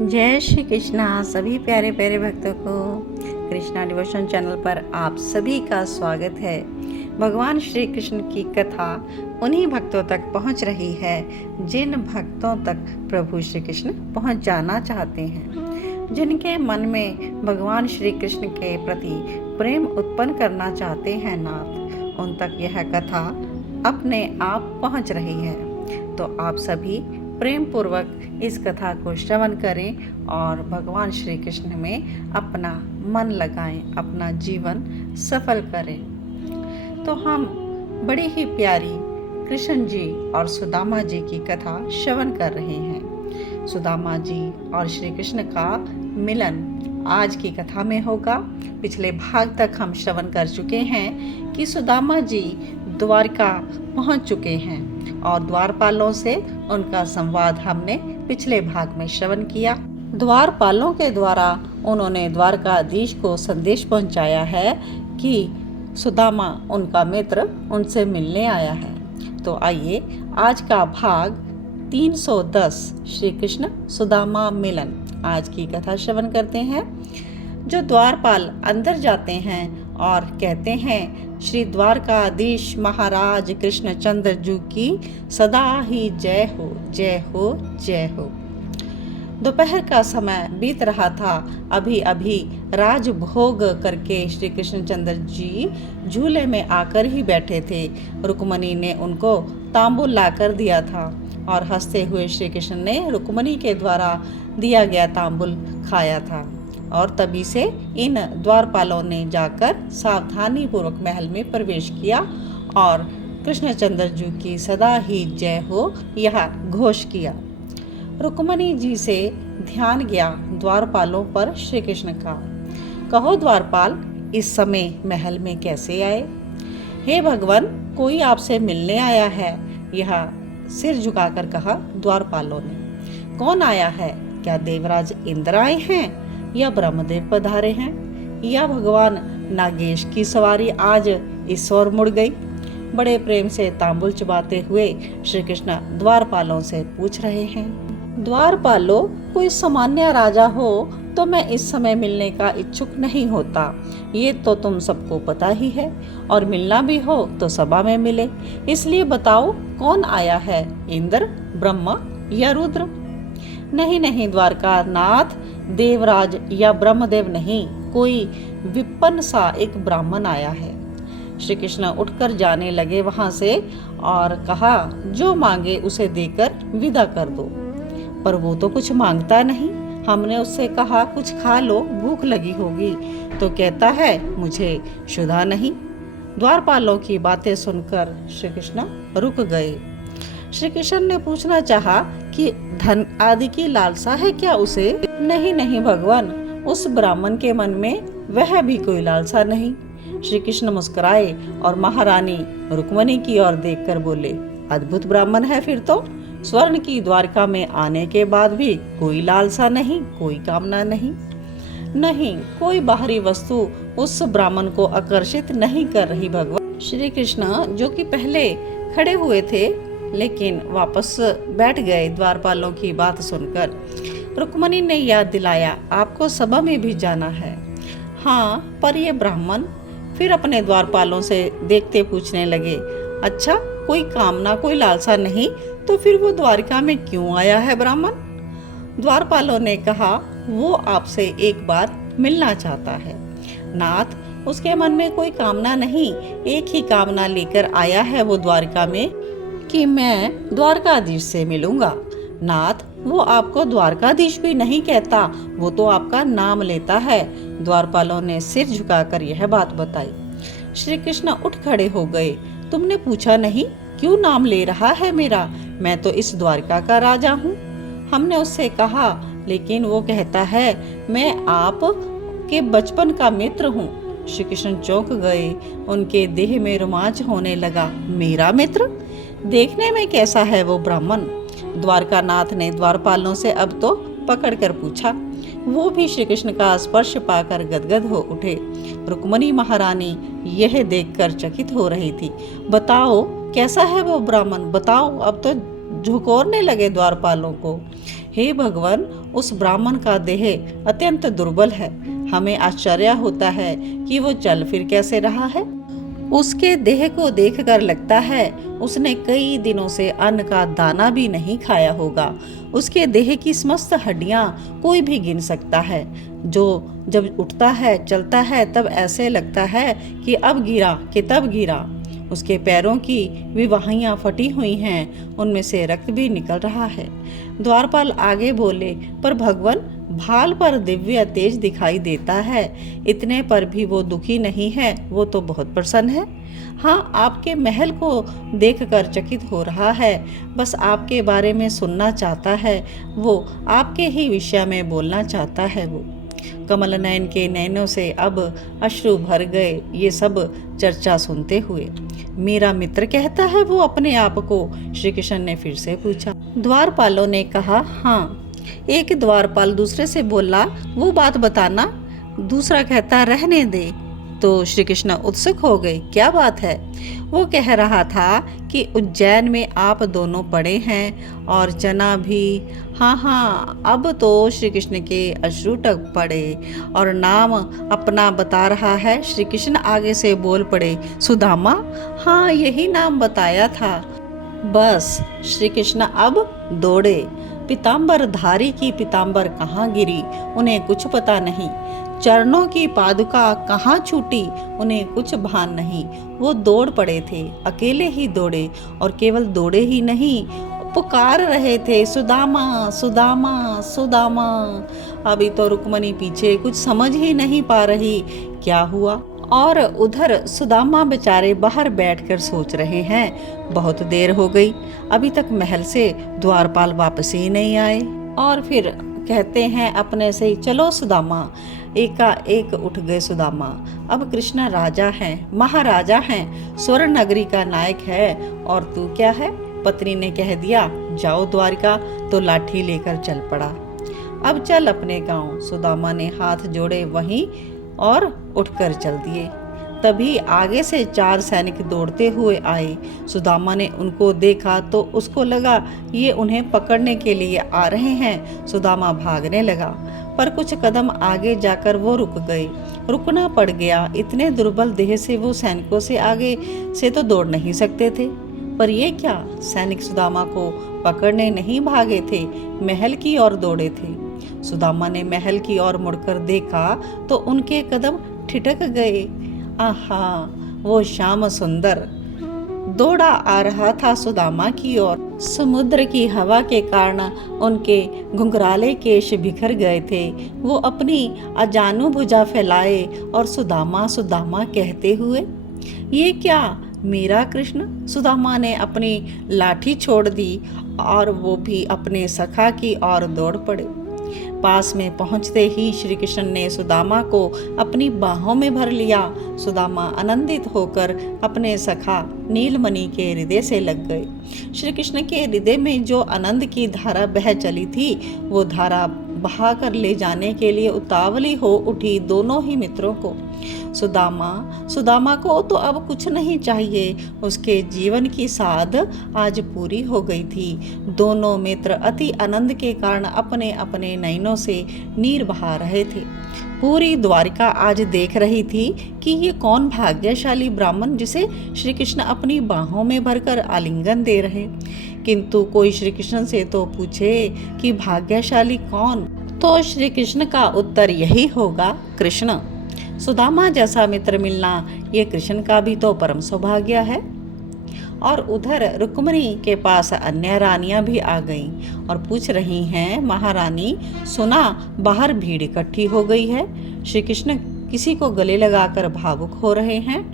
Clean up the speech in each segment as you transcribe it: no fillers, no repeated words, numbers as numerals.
जय श्री कृष्णा। सभी प्यारे प्यारे भक्तों को कृष्णा डिवोशन चैनल पर आप सभी का स्वागत है। भगवान श्री कृष्ण की कथा उन्हीं भक्तों तक पहुंच रही है जिन भक्तों तक प्रभु श्री कृष्ण पहुंच जाना चाहते हैं, जिनके मन में भगवान श्री कृष्ण के प्रति प्रेम उत्पन्न करना चाहते हैं नाथ, उन तक यह कथा अपने आप पहुंच रही है। तो आप सभी प्रेम पूर्वक इस कथा को श्रवण करें और भगवान श्री कृष्ण में अपना मन लगाएं, अपना जीवन सफल करें। तो हम बड़ी ही प्यारी कृष्ण जी और सुदामा जी की कथा श्रवण कर रहे हैं। सुदामा जी और श्री कृष्ण का मिलन आज की कथा में होगा। पिछले भाग तक हम श्रवण कर चुके हैं कि सुदामा जी द्वारका पहुंच चुके हैं और द्वारपालों से उनका संवाद हमने पिछले भाग में श्रवण किया। द्वारपालों के द्वारा उन्होंने द्वारकाधीश को संदेश पहुंचाया है कि सुदामा उनका मित्र उनसे मिलने आया है। तो आइए आज का भाग 310 श्री कृष्ण सुदामा मिलन, आज की कथा श्रवण करते हैं। जो द्वारपाल अंदर जाते हैं और कहते हैं, श्री द्वारकाधीश महाराज कृष्णचंद्र जी की सदा ही जय हो, जय हो, जय हो। दोपहर का समय बीत रहा था। अभी अभी राजभोग करके श्री कृष्णचंद्र जी झूले में आकर ही बैठे थे। रुक्मणी ने उनको तांबूल लाकर दिया था और हंसते हुए श्री कृष्ण ने रुक्मणी के द्वारा दिया गया तांबूल खाया था। और तभी से इन द्वारपालों ने जाकर सावधानी पूर्वक महल में प्रवेश किया और कृष्णचंद्र जी की सदा ही जय हो यह घोष किया। रुक्मणी जी से ध्यान गया द्वारपालों पर श्री कृष्ण का। कहो द्वारपाल, इस समय महल में कैसे आए? हे भगवान, कोई आपसे मिलने आया है, यह सिर झुकाकर कहा द्वारपालों ने। कौन आया है? क्या देवराज इंद्र आए हैं या ब्रह्मदेव पधारे हैं या भगवान नागेश की सवारी आज इस ओर मुड़ गई? बड़े प्रेम से तांबुल चबाते हुए श्री कृष्ण द्वारपालों से पूछ रहे हैं। द्वारपालों, कोई सामान्य राजा हो तो मैं इस समय मिलने का इच्छुक नहीं होता, ये तो तुम सबको पता ही है, और मिलना भी हो तो सभा में मिले। इसलिए बताओ, कौन आया है, इंद्र, ब्रह्मा या रुद्र? नहीं नहीं द्वारका नाथ, देवराज या ब्रह्मदेव नहीं, कोई विपन्न सा एक ब्राह्मण आया है। श्री कृष्ण उठकर जाने लगे वहां से और कहा, जो मांगे उसे देकर विदा कर दो। पर वो तो कुछ मांगता नहीं। हमने उससे कहा कुछ खा लो, भूख लगी होगी, तो कहता है मुझे क्षुधा नहीं। द्वारपालों की बातें सुनकर श्री कृष्ण रुक गए। श्री कृष्ण ने पूछना चाहा कि धन आदि की लालसा है क्या उसे? नहीं नहीं भगवान, उस ब्राह्मण के मन में वह भी कोई लालसा नहीं। श्री कृष्ण मुस्कुराए और महारानी रुक्मणी की ओर देखकर बोले, अद्भुत ब्राह्मण है फिर तो। स्वर्ण की द्वारका में आने के बाद भी कोई लालसा नहीं, कोई कामना नहीं। नहीं, कोई बाहरी वस्तु उस ब्राह्मण को आकर्षित नहीं कर रही भगवान। श्री कृष्ण जो कि पहले खड़े हुए थे लेकिन वापस बैठ गए द्वारपालों की बात सुनकर। रुक्मणी ने याद दिलाया, आपको सभा में भी जाना है। हाँ, पर ये ब्राह्मण फिर अपने द्वारपालों से देखते पूछने लगे, अच्छा, कोई कामना कोई लालसा नहीं तो फिर वो द्वारका में क्यों आया है ब्राह्मण? द्वारपालों ने कहा, वो आपसे एक बार मिलना चाहता है नाथ। उसके मन में कोई कामना नहीं, एक ही कामना लेकर आया है वो द्वारका में कि मैं द्वारकाधीश से मिलूंगा। नाथ, वो आपको द्वारकाधीश भी नहीं कहता, वो तो आपका नाम लेता है। द्वारपालों ने सिर झुकाकर यह बात बताई। श्री कृष्ण उठ खड़े हो गए। तुमने पूछा नहीं क्यों नाम ले रहा है मेरा? मैं तो इस द्वारका का राजा हूँ। हमने उससे कहा, लेकिन वो कहता है मैं आप के बचपन का मित्र हूँ। श्री कृष्ण चौंक गए, उनके देह में रोमांच होने लगा। मेरा मित्र? देखने में कैसा है वो ब्राह्मण? द्वारकानाथ ने द्वारपालों से अब तो पकड़कर पूछा। वो भी श्री कृष्ण का स्पर्श पाकर गदगद हो उठे। रुक्मणी महारानी यह देखकर चकित हो रही थी। बताओ कैसा है वो ब्राह्मण, बताओ। अब तो झुकोरने लगे द्वारपालों को। हे भगवान, उस ब्राह्मण का देह अत्यंत दुर्बल है। हमें आश्चर्य होता है कि वो चल फिर कैसे रहा है। उसके देह को देखकर लगता है उसने कई दिनों से अन्न का दाना भी नहीं खाया होगा। उसके देह की समस्त हड्डियां कोई भी गिन सकता है। जो जब उठता है, चलता है, तब ऐसे लगता है कि अब गिरा कि तब गिरा। उसके पैरों की विवाहियां फटी हुई हैं, उनमें से रक्त भी निकल रहा है। द्वारपाल आगे बोले, पर भगवान, भाल पर दिव्य तेज दिखाई देता है, इतने पर भी वो दुखी नहीं है, वो तो बहुत प्रसन्न है। हाँ, आपके महल को देखकर चकित हो रहा है, बस आपके बारे में सुनना चाहता है, वो आपके ही विषय में बोलना चाहता है। वो कमल नयन के नैनों से अब अश्रु भर गए ये सब चर्चा सुनते हुए। मेरा मित्र कहता है वो अपने आप को, श्री कृष्ण ने फिर से पूछा। द्वारपालों ने कहा, हाँ। एक द्वारपाल दूसरे से बोला, वो बात बताना। दूसरा कहता, रहने दे। तो श्री कृष्ण उत्सुक हो गए, क्या बात है? वो कह रहा था कि उज्जैन में आप दोनों पड़े हैं और चना भी। हाँ, अब तो श्री कृष्ण के अश्रु टप पड़े और नाम अपना बता रहा है। श्री कृष्ण आगे से बोल पड़े, सुदामा? हाँ, यही नाम बताया था। बस श्री कृष्ण अब दौड़े। पीताम्बर धारी की पीताम्बर कहाँ गिरी, उन्हें कुछ पता नहीं। चरणों की पादुका कहाँ छूटी, उन्हें कुछ भान नहीं। वो दौड़ पड़े थे, अकेले ही दौड़े, और केवल दौड़े ही नहीं, पुकार रहे थे, सुदामा, सुदामा, सुदामा। अभी तो रुक्मणी पीछे कुछ समझ ही नहीं पा रही क्या हुआ, और उधर सुदामा बेचारे बाहर बैठकर सोच रहे हैं, बहुत देर हो गई, अभी तक महल से द्वारपाल वापस ही नहीं आए। और फिर कहते हैं अपने से ही, चलो सुदामा। एकाएक उठ गए सुदामा। अब कृष्ण राजा हैं, महाराजा हैं, स्वर्ण नगरी का नायक है, और तू क्या है? पत्नी ने कह दिया, जाओ द्वारिका, तो लाठी लेकर चल पड़ा। अब चल अपने गांव। सुदामा ने हाथ जोड़े वहीं और उठकर चल दिए। तभी आगे से 4 सैनिक दौड़ते हुए आए। सुदामा ने उनको देखा तो उसको लगा ये उन्हें पकड़ने के लिए आ रहे हैं। सुदामा भागने लगा, पर कुछ कदम आगे जाकर वो रुक गए। रुकना पड़ गया, इतने दुर्बल देह से वो सैनिकों से आगे से तो दौड़ नहीं सकते थे। पर ये क्या, सैनिक सुदामा को पकड़ने नहीं भागे थे, महल की ओर दौड़े थे। सुदामा ने महल की ओर मुड़कर देखा तो उनके कदम ठिठक गए। आहा, वो श्याम सुंदर दौड़ा आ रहा था सुदामा की ओर। समुद्र की हवा के कारण उनके घुंघराले केश बिखर गए थे। वो अपनी अजानू भुजा फैलाए और सुदामा, सुदामा कहते हुए, ये क्या, मेरा कृष्ण? सुदामा ने अपनी लाठी छोड़ दी और वो भी अपने सखा की ओर दौड़ पड़े। पास में पहुंचते ही श्री कृष्ण ने सुदामा को अपनी बाहों में भर लिया। सुदामा आनंदित होकर अपने सखा नीलमणि के हृदय से लग गए। श्री कृष्ण के हृदय में जो आनंद की धारा बह चली थी, वो धारा बहा कर ले जाने के लिए उतावली हो उठी दोनों ही मित्रों को। सुदामा को तो अब कुछ नहीं चाहिए, उसके जीवन की साध आज पूरी हो गई थी। दोनों मित्र अति आनंद के कारण अपने अपने नयनों से नीर बहा रहे थे। पूरी द्वारिका आज देख रही थी कि ये कौन भाग्यशाली ब्राह्मण जिसे श्री कृष्ण अपनी बाहों में भरकर आलिंगन दे रहे। किंतु कोई श्री कृष्ण से तो पूछे कि भाग्यशाली कौन, तो श्री कृष्ण का उत्तर यही होगा, कृष्ण। सुदामा जैसा मित्र मिलना ये कृष्ण का भी तो परम सौभाग्य है। और उधर रुक्मिणी के पास अन्य रानियां भी आ गईं और पूछ रही हैं, महारानी, सुना बाहर भीड़ इकट्ठी हो गई है, श्री कृष्ण किसी को गले लगाकर भावुक हो रहे हैं।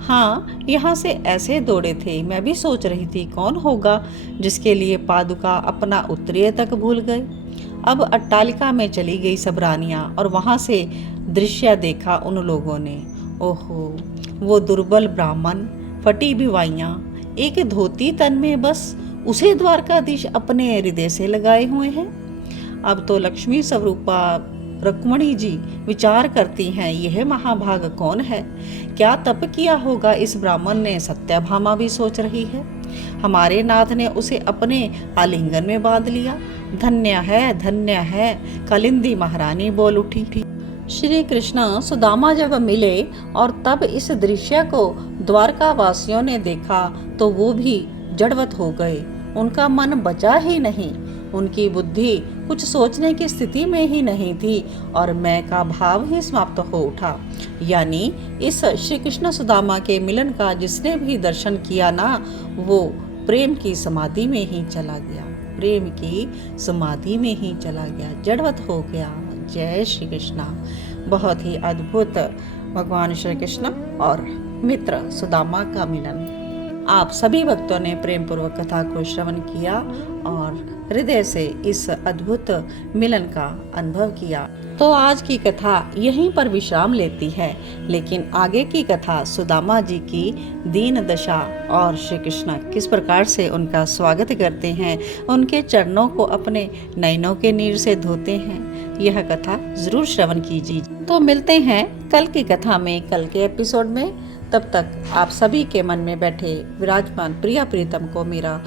हाँ, यहाँ से ऐसे दौड़े थे, मैं भी सोच रही थी कौन होगा जिसके लिए पादुका अपना उत्तरीय तक भूल गए। अब अट्टालिका में चली गई सब रानियां और वहां से दृश्य देखा उन लोगों ने। ओहो, वो दुर्बल ब्राह्मण, फटी बिवाइयां, एक धोती तन में, बस उसे द्वारकाधीश अपने हृदय से लगाए हुए हैं। अब तो लक्ष्मी स्वरूपा रुक्मिणी जी विचार करती हैं, यह महाभाग कौन है? क्या तप किया होगा इस ब्राह्मण ने? सत्यभामा भी सोच रही है। हमारे नाथ ने उसे अपने आलिंगन में बांध लिया। धन्य है, कालिंदी महारानी बोल उठी। श्री कृष्ण सुदामा जब मिले और तब इस दृश्य को द्वारका वासियों ने देखा तो वो भी जड़वत हो गए। उनका मन बचा ही नहीं, उनकी बुद्धि कुछ सोचने की स्थिति में ही नहीं थी और मैं का भाव ही समाप्त हो उठा। यानी इस श्री कृष्ण सुदामा के मिलन का जिसने भी दर्शन किया ना, वो प्रेम की समाधि में ही चला गया, प्रेम की समाधि में ही चला गया, जड़वत हो गया। जय श्री कृष्णा। बहुत ही अद्भुत भगवान श्री कृष्ण और मित्र सुदामा का मिलन। आप सभी भक्तों ने प्रेम पूर्वक कथा को श्रवण किया और हृदय से इस अद्भुत मिलन का अनुभव किया। तो आज की कथा यहीं पर विश्राम लेती है, लेकिन आगे की कथा सुदामा जी की दीन दशा और श्री कृष्ण किस प्रकार से उनका स्वागत करते हैं, उनके चरणों को अपने नयनों के नीर से धोते हैं, यह कथा जरूर श्रवण कीजिए। तो मिलते हैं कल की कथा में, कल के एपिसोड में। तब तक आप सभी के मन में बैठे विराजमान प्रिया प्रीतम को मेरा